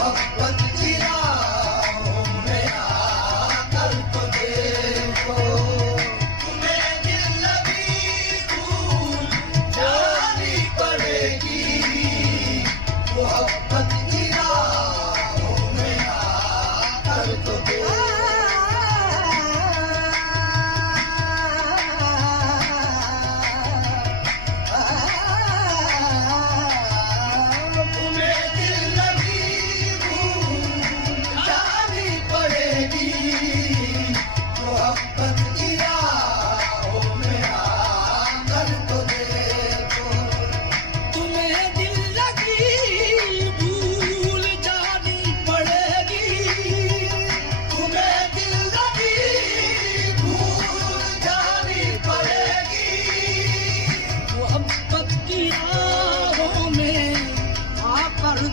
मोहब्बत की राहों में आकर तो देखो, तुम्हें दिल लगी भूल जानी पड़ेगी, मोहब्बत की राहों में आकर तो देखो।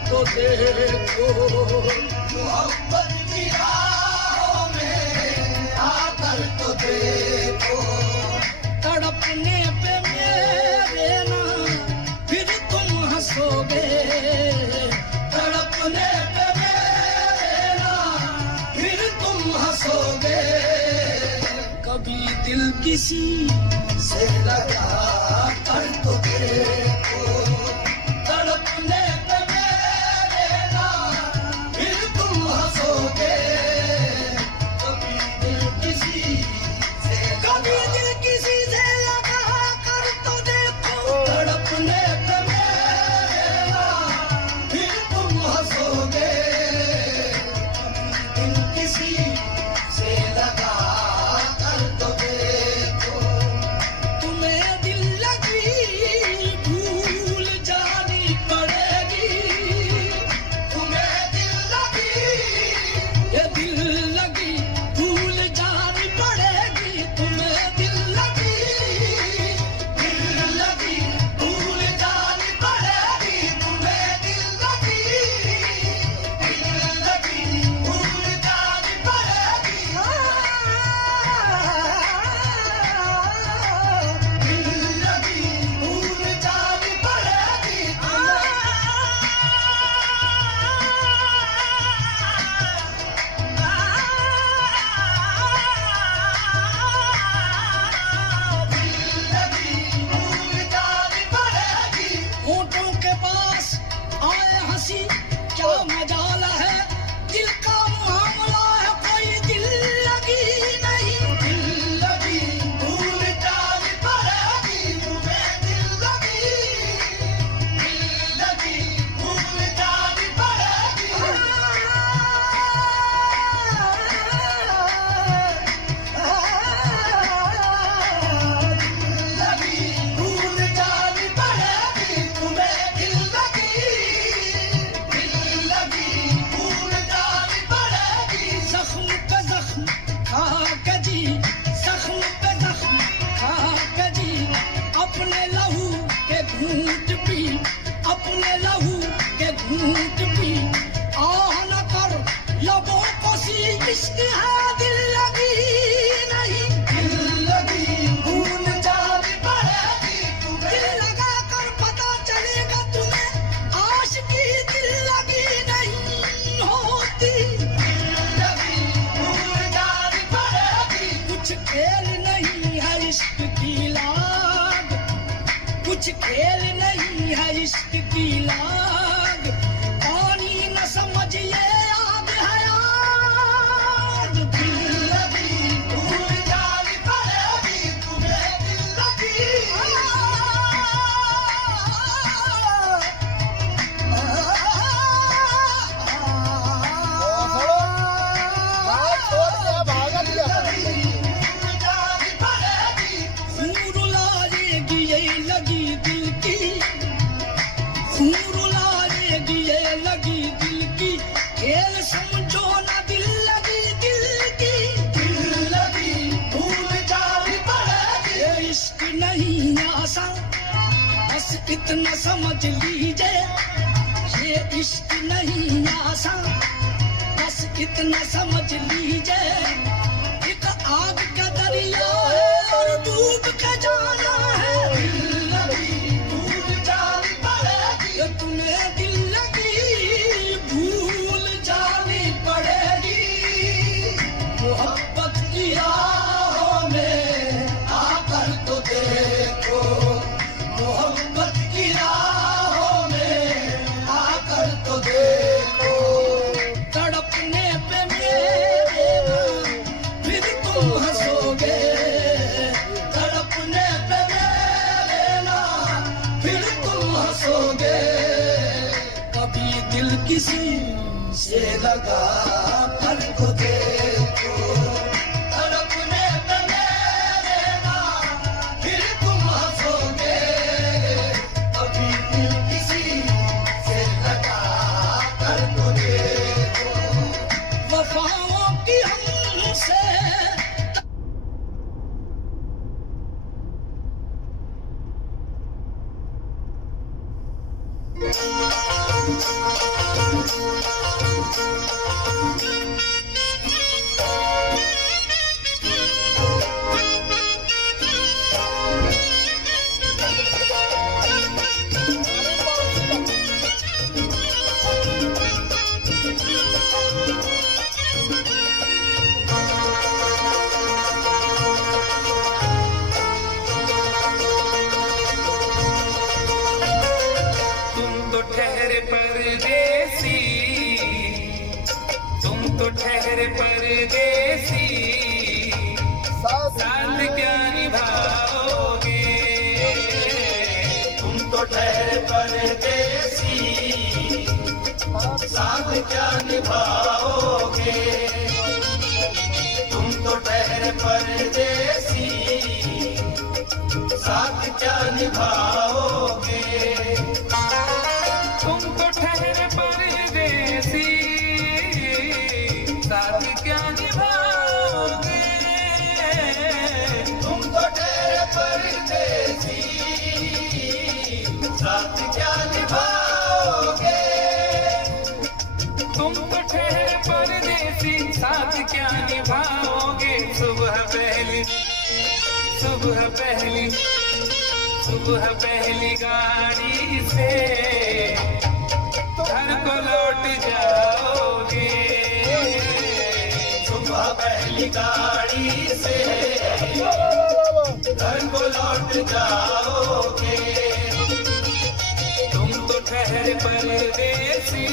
तो देखो, मोहब्बत की राहों में आकर तो देखो, तड़पने पे मेरे ना फिर तुम हंसोगे, तड़पने पे मेरे ना फिर तुम हंसोगे, कभी दिल किसी से लगा कर तो देखो, तड़पने कुछ खेल नहीं है इश्क की लाग, पानी न समझिए आग है आग, दिल लगी भूल जानी पड़ेगी तुम्हें, दिल लगी इतना समझ लीजिए, ये इश्क नहीं आसान, बस इतना समझ लीजिए, एक आग का दरिया है और डूब के जाना है, दिल लगी भूल जानी पड़ेगी, तुम्हें दिल लगी भूल से लगा फल को देखो, तड़पने पे लेना फिर तुम हंसोगे, अभी दिल किसी से लगा कर को देखो, वफाओं की हमसे परदेसी साथ क्या निभाओगे, तुम तो ठहरे परदेसी, साथ क्या निभाओगे, तुम तो ठहरे परदेसी, साथ क्या निभाओगे, तुम तो ठहरे परदेसी साथ क्या निभाओगे, तुम तो ठहरे परदेसी, साथ क्या निभाओगे, तुम तो ठहरे परदेसी साथ क्या निभाओगे। सुबह पहली गाड़ी से घर को लौट जाओगे, सुबह पहली गाड़ी से घर को लौट जाओगे, तुम तो ठहरे परदेसी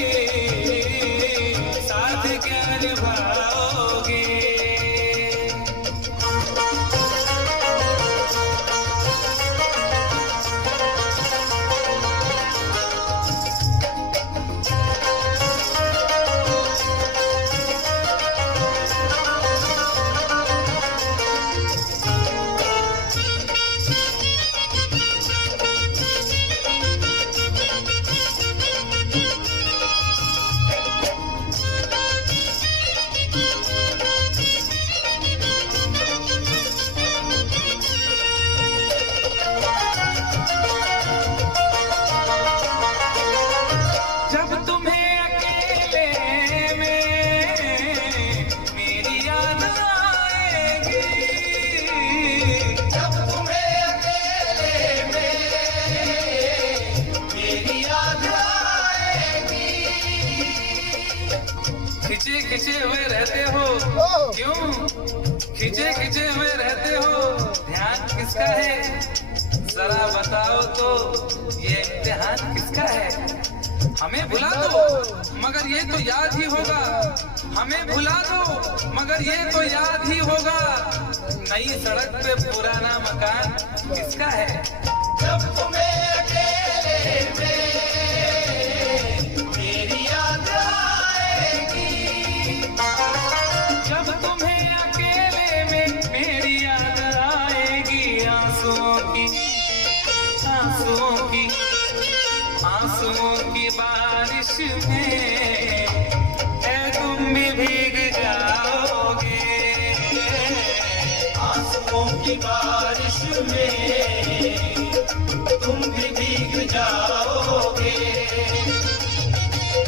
साथ क्या निभाओगे। खिंचे हुए रहते हो क्यों? खिंचे हुए रहते हो, ध्यान किसका है जरा बताओ तो, ये इम्तिहान किसका है? हमें भुला दो मगर ये तो याद ही होगा, हमें भुला दो मगर ये तो याद ही होगा, नई सड़क पे पुराना मकान किसका है? जब तुम्हें अकेले में मेरी याद आएगी, जब तुम्हें अकेले में मेरी याद आएगी, आंसुओं की बारिश में ऐ तुम भी भीग जाओगे, आंसुओं की बारिश में तुम भी भीग जाओगे,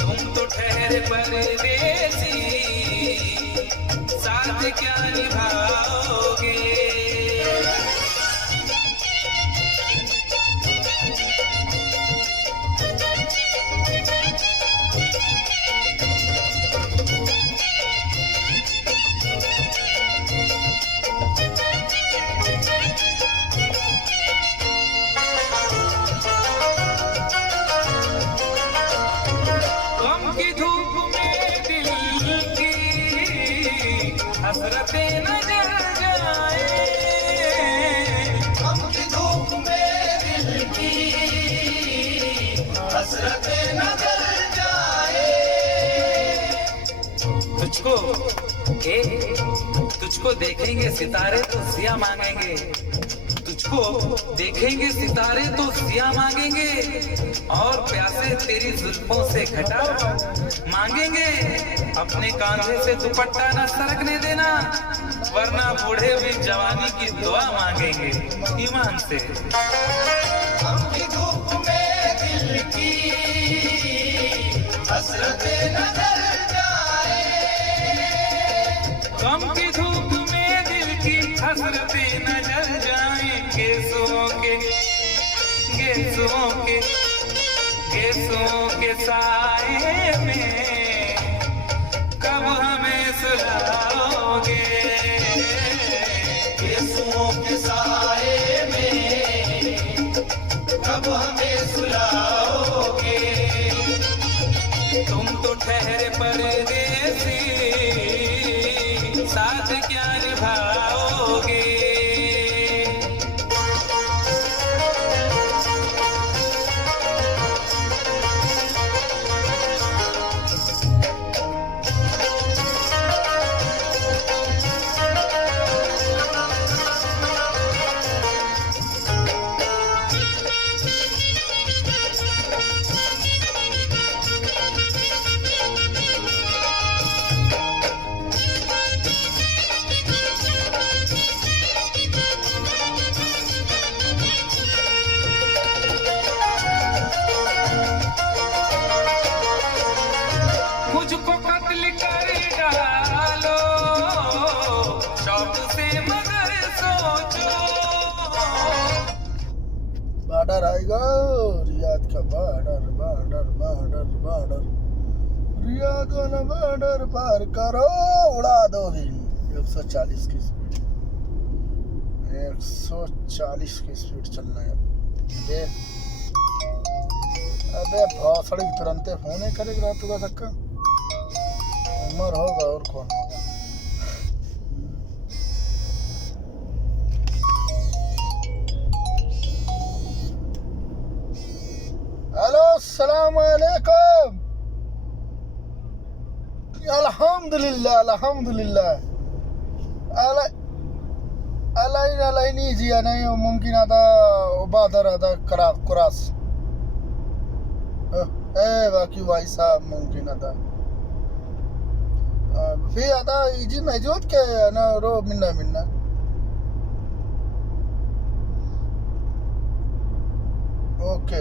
तुम तो ठहरे परदेसी साथ क्या निभाओगे। हसरतें न जल जाए, गम की धूप में दिल की हसरतें न जल जाए, तुझको देखेंगे सितारे तो सिया मांगेंगे, तुझको देखेंगे सितारे तो सिया मांगेंगे, और प्यासे तेरी जुल्फों से घटा मांगेंगे। अपने कांधे से दुपट्टा न सरकने देना, वरना बूढ़े भी जवानी की दुआ मांगेंगे ईमान से। धूप में दिल की हसरतें नजर जाए, गम की धूप में दिल की हसरतें नजर जाए, गेसुओं के साए में कब हमें सुलाओगे, गेसुओं के साए में कब हमें सुलाओगे। तुम तो ठहरे परदेसी, साथ क्या निभाओगे। मुझको कत्ल कर डालो शौक से, मगर सोचो। बॉर्डर आएगा, रियाद का border border border border, Riyadh वाला बॉर्डर पार करो, उड़ा दो भी। 140 की स्पीड, 140 की स्पीड चलना है। अबे भौसड़ी तुरंत फोन ही करेगा तू का सक्का, उमर होगा और कौन होगा। हेलो अस्सलाम वालेकुम। अल्हम्दुलिल्लाह अल्हम्दुलिल्लाह। अलाई जिया नहीं मुमकिन आता उबादर आता कुरास बाकी भाई साहब मुमकिन आता फिर आता इजी मौजूद के ना रो मिन्ना मिन्ना ओके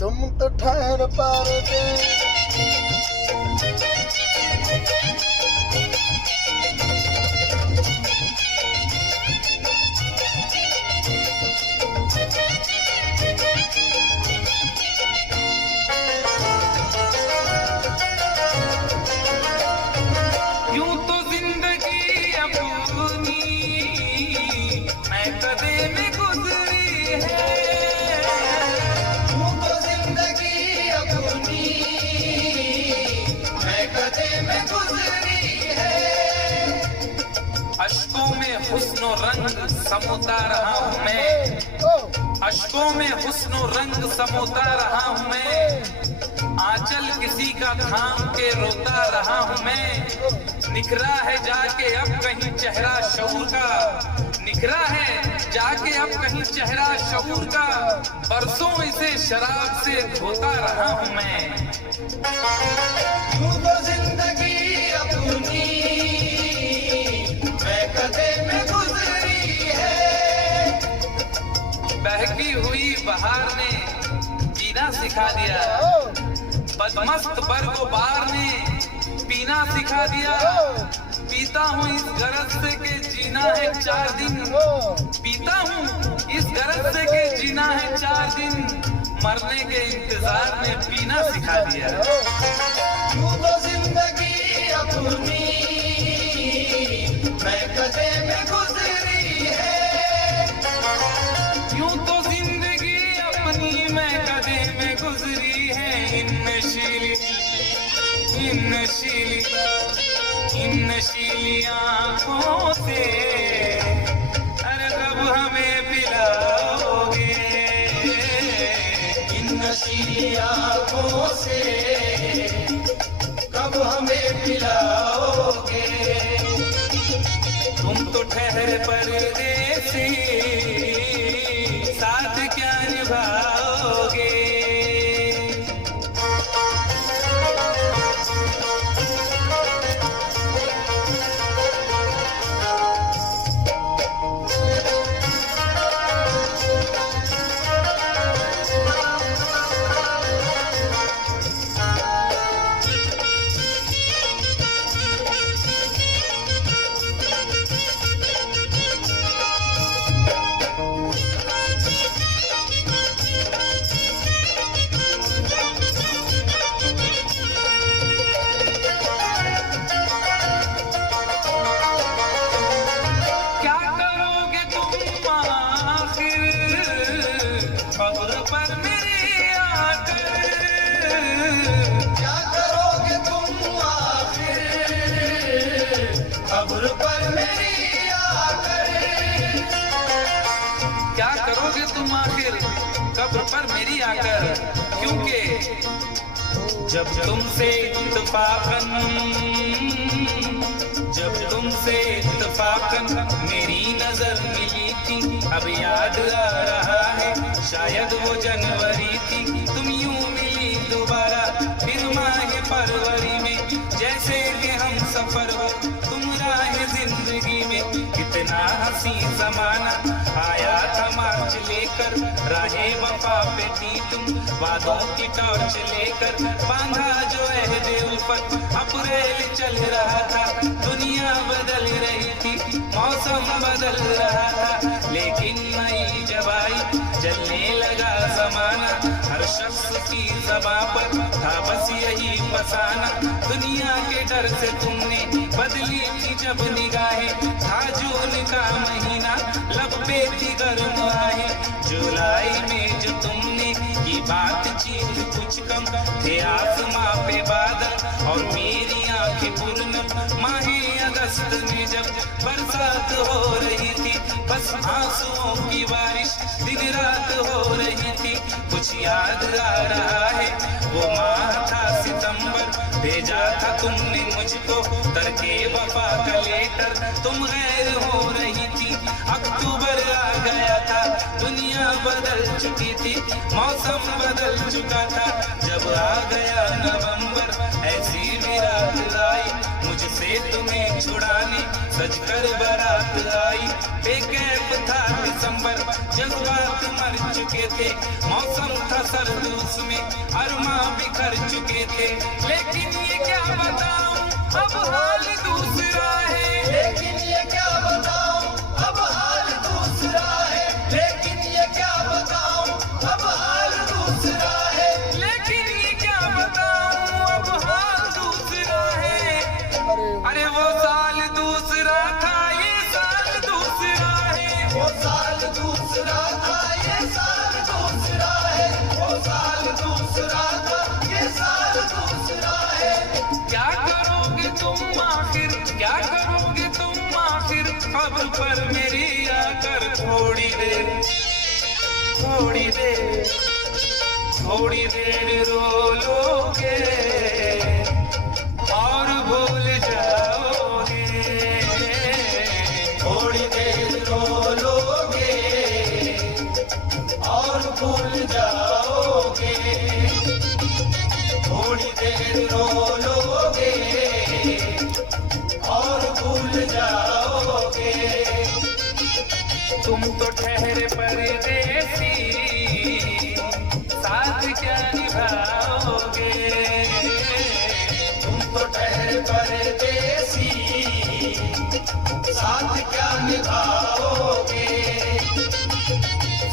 तुम तो ठहर पाओगे हुस्नो रंग समोता रहा हूँ मैं, अश्कों में हुस्नो रंग समोता रहा हूँ मैं, आंचल किसी का थाम के रोता रहा हूँ मैं। निखरा है जाके अब कहीं चेहरा शऊर का, निखरा है जाके अब कहीं चेहरा शऊर का, बरसों इसे शराब से धोता रहा हूँ मैं। यूं तो जिंदगी अपनी कदे में गुजरी है, बहकी हुई बहार ने जीना सिखा दिया, बदमस्त बरगोबार ने पीना सिखा दिया। पीता हूँ इस गरज से कि जीना है 4 दिन, पीता हूँ इस गरज से कि जीना है 4 दिन, मरने के इंतजार में पीना सिखा दिया। यूं तो जिंदगी अपनी कदे में गुजरी है, यूं तो जिंदगी अपनी मैं कदे में गुजरी है। इन नशीली आँखों से आंखों से कब हमें पिलाओगे? तुम तो ठहरे परदेसी, साथ क्या निभाओगे? खबर पर मेरी आकर क्या करोगे तुम आखिर? खबर पर मेरी आकर क्या करोगे तुम आखिर? कब्र पर मेरी आकर, क्योंकि जब तुमसे इत्तफाकन मेरी नजर मिली थी, अब याद आ रहा है शायद वो जनवरी थी। तुम यूं मिली दोबारा फिर माह फरवरी में, जैसे कि हम सफर हो तुम राह जिंदगी में। कितना हंसी जमाना आया था मार्च लेकर, राहे वफा पे थी तुम वादों की टॉर्च लेकर। बांधा जो अहदे ऊपर अप्रैल चल रहा था, दुनिया बदल रही थी, मौसम बदल रहा था, लेकिन मई जब आई जलने लगा जमाना। हर शख्स की ज़बां पर था बस यही फसाना। दुनिया के डर से तुमने बदली थी जब निगाहें, था जून का महीना लब पे थी गर्म आहें। जुलाई में जो तुमने की बातचीत कुछ कम थे आसमां पे बादल और मेरी आंखें पूर्ण। माहे अगस्त में जब बरसात हो रही थी, बस आंसुओं की बारिश दिन रात हो रही थी। कुछ याद आ रहा है वो माह था सितंबर, भेजा था तुमने मुझको तरके वफा का लेटर। तुम गैर हो रही थी, अक्टूबर आ गया था, दुनिया बदल चुकी थी, मौसम बदल चुका था। जब आ गया नवंबर ऐसी भी रात आई, मुझसे तुम्हें छुड़ाने सजकर बारात आई। बेकैफ था दिसंबर, जज्बात मर चुके थे, मौसम था सर्द उसमें अरमा बिखर चुके थे। लेकिन ये क्या बताऊं अब हाल दूसरा है, लेकिन ये क्या बताऊं अब हाल दूसरा है, लेकिन ये क्या बताऊं अब हाल दूसरा है, लेकिन ये क्या बताऊं अब हाल दूसरा है। अरे वो साल दूसरा था, ये साल दूसरा है, वो साल दूसरा था, ये साल दूसरा है, वो साल दूसरा था, ये साल दूसरा है। क्या करोगे तुम आखिर, क्या करोगे तुम आखिर? खबर पर मेरी आकर थोड़ी देर, थोड़ी देर, थोड़ी देर रो लोगे और भूल जाओगे। थोड़ी देर रो लोगे और भूल जाओगे। थोड़ी देर रो लोगे और भूल जाओगे। तुम तो ठहरे परदेसी, साथ क्या निभाओगे? तुम तो ठहरे परदेसी, साथ क्या निभाओगे?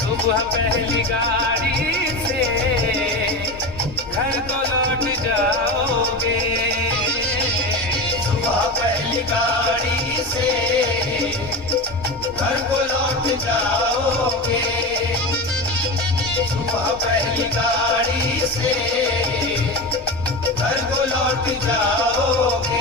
सुबह पहली गाड़ी से घर को लौट जाओगे, सुबह पहली गाड़ी से घर को लौट जाओगे। सुबह पहली गाड़ी से घर को लौट जाओगे।